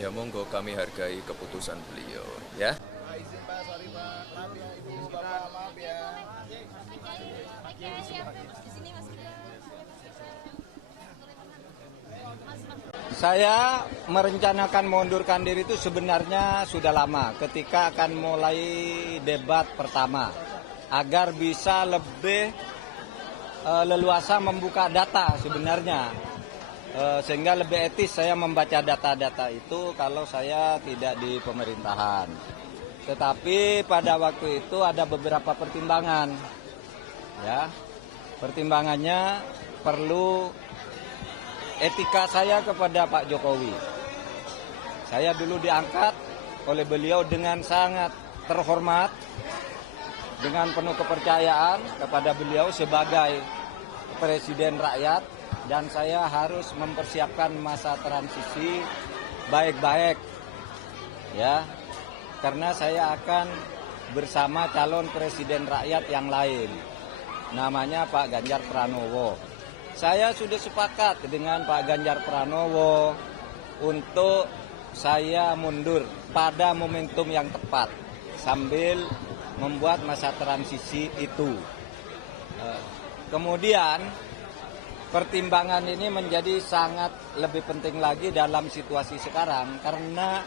Ya monggo, kami hargai keputusan beliau ya. Izin Pak, sorry Pak, maaf ya Ibu, Bapak, maaf ya. Saya merencanakan mengundurkan diri itu sebenarnya sudah lama ketika akan mulai debat pertama agar bisa lebih leluasa membuka data sebenarnya. Sehingga lebih etis saya membaca data-data itu kalau saya tidak di pemerintahan. Tetapi pada waktu itu ada beberapa pertimbangan. Ya. Pertimbangannya perlu etika saya kepada Pak Jokowi. Saya dulu diangkat oleh beliau dengan sangat terhormat, dengan penuh kepercayaan kepada beliau sebagai presiden rakyat, dan saya harus mempersiapkan masa transisi baik-baik, ya, karena saya akan bersama calon presiden rakyat yang lain, namanya Pak Ganjar Pranowo. Saya sudah sepakat dengan Pak Ganjar Pranowo untuk saya mundur pada momentum yang tepat sambil membuat masa transisi itu. Kemudian pertimbangan ini menjadi sangat lebih penting lagi dalam situasi sekarang karena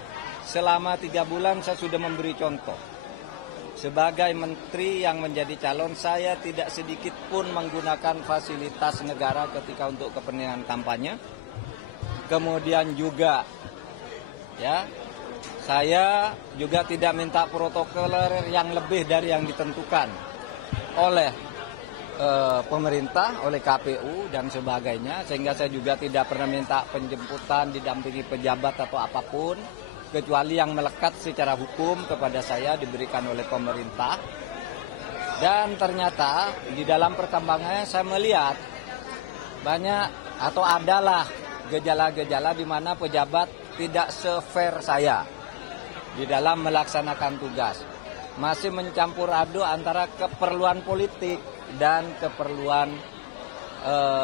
selama 3 bulan saya sudah memberi contoh. Sebagai menteri yang menjadi calon, saya tidak sedikit pun menggunakan fasilitas negara ketika untuk kepentingan kampanye. Kemudian juga ya, saya juga tidak minta protokoler yang lebih dari yang ditentukan oleh pemerintah, oleh KPU dan sebagainya, sehingga saya juga tidak pernah minta penjemputan, didampingi pejabat atau apapun, kecuali yang melekat secara hukum kepada saya diberikan oleh pemerintah. Dan ternyata di dalam perkembangannya saya melihat banyak atau adalah gejala-gejala di mana pejabat tidak se-fair saya di dalam melaksanakan tugas. Masih mencampur aduk antara keperluan politik dan keperluan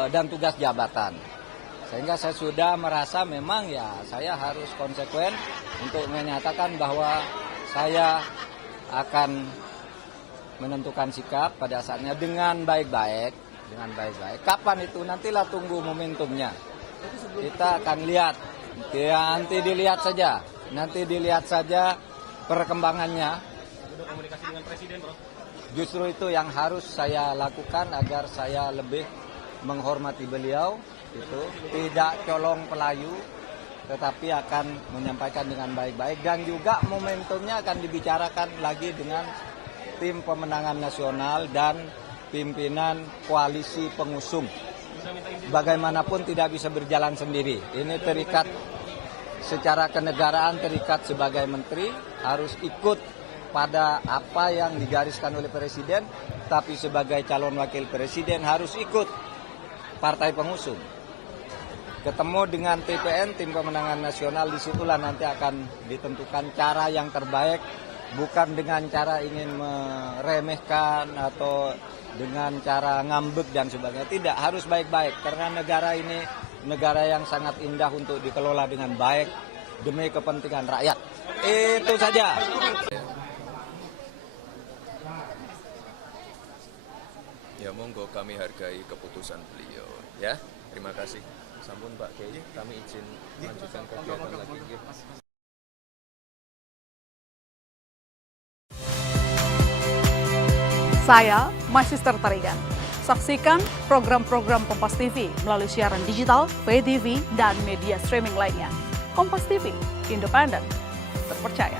dan tugas jabatan. Sehingga saya sudah merasa memang ya saya harus konsekuen untuk menyatakan bahwa saya akan menentukan sikap pada saatnya dengan baik-baik, Kapan itu nantilah tunggu momentumnya. Kita akan lihat. Ya, nanti dilihat saja perkembangannya. Sudah komunikasi dengan Presiden, Bro? Justru itu yang harus saya lakukan agar saya lebih menghormati beliau, itu tidak colong pelayu, tetapi akan menyampaikan dengan baik-baik, dan juga momentumnya akan dibicarakan lagi dengan tim pemenangan nasional dan pimpinan koalisi pengusung. Bagaimanapun tidak bisa berjalan sendiri. Ini terikat secara kenegaraan, terikat sebagai menteri, harus ikut pada apa yang digariskan oleh Presiden, tapi sebagai calon wakil Presiden harus ikut partai pengusung. Ketemu dengan TPN, tim pemenangan nasional, disitulah nanti akan ditentukan cara yang terbaik, bukan dengan cara ingin meremehkan atau dengan cara ngambek dan sebagainya. Tidak, harus baik-baik, karena negara ini negara yang sangat indah untuk dikelola dengan baik demi kepentingan rakyat. Itu saja. Ya monggo, kami hargai keputusan beliau ya. Terima kasih. Sampun Pak Kiai, kami izin melanjutkan kegiatan lagi. Saya Magister Tarigan. Saksikan program-program Kompas TV melalui siaran digital, pay TV, dan media streaming lainnya. Kompas TV, independen, terpercaya.